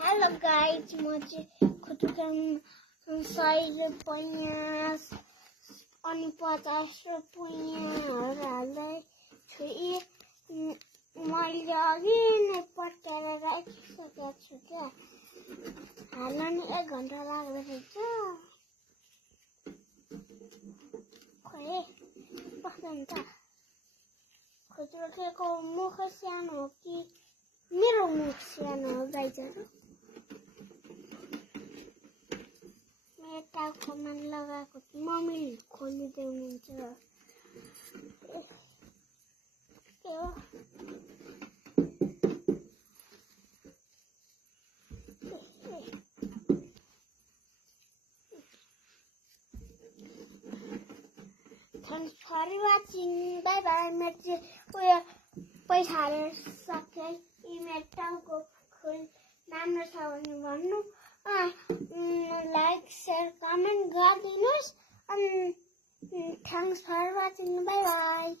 Hello guys, म चाहिँ खुटुकम 100 रुपैयाँ अनि 50 रुपैयाँहरु हाल्दै छु। मैले अघि नै पट्याएर राखिसकेको छु क्या। हाल्न नि 1 घण्टा लाग्दो रहेछ। खोइ कस्तो हुन्छ। खुटुकको मुख सानो हो कि मेरो मुख सानो हो गाइजहरु? मेरो टाउकोमा लगाएको मम्मीले खोलिदिदै हुनुहुन्छ। के हो? Thanks for watching. Bye bye. मेरो पैसा हालेर सक्यो। मेरो टाउको राम्रो छ भने भन्नु। Like share comment गरिदिनुस्। Thanks for watching. Bye bye.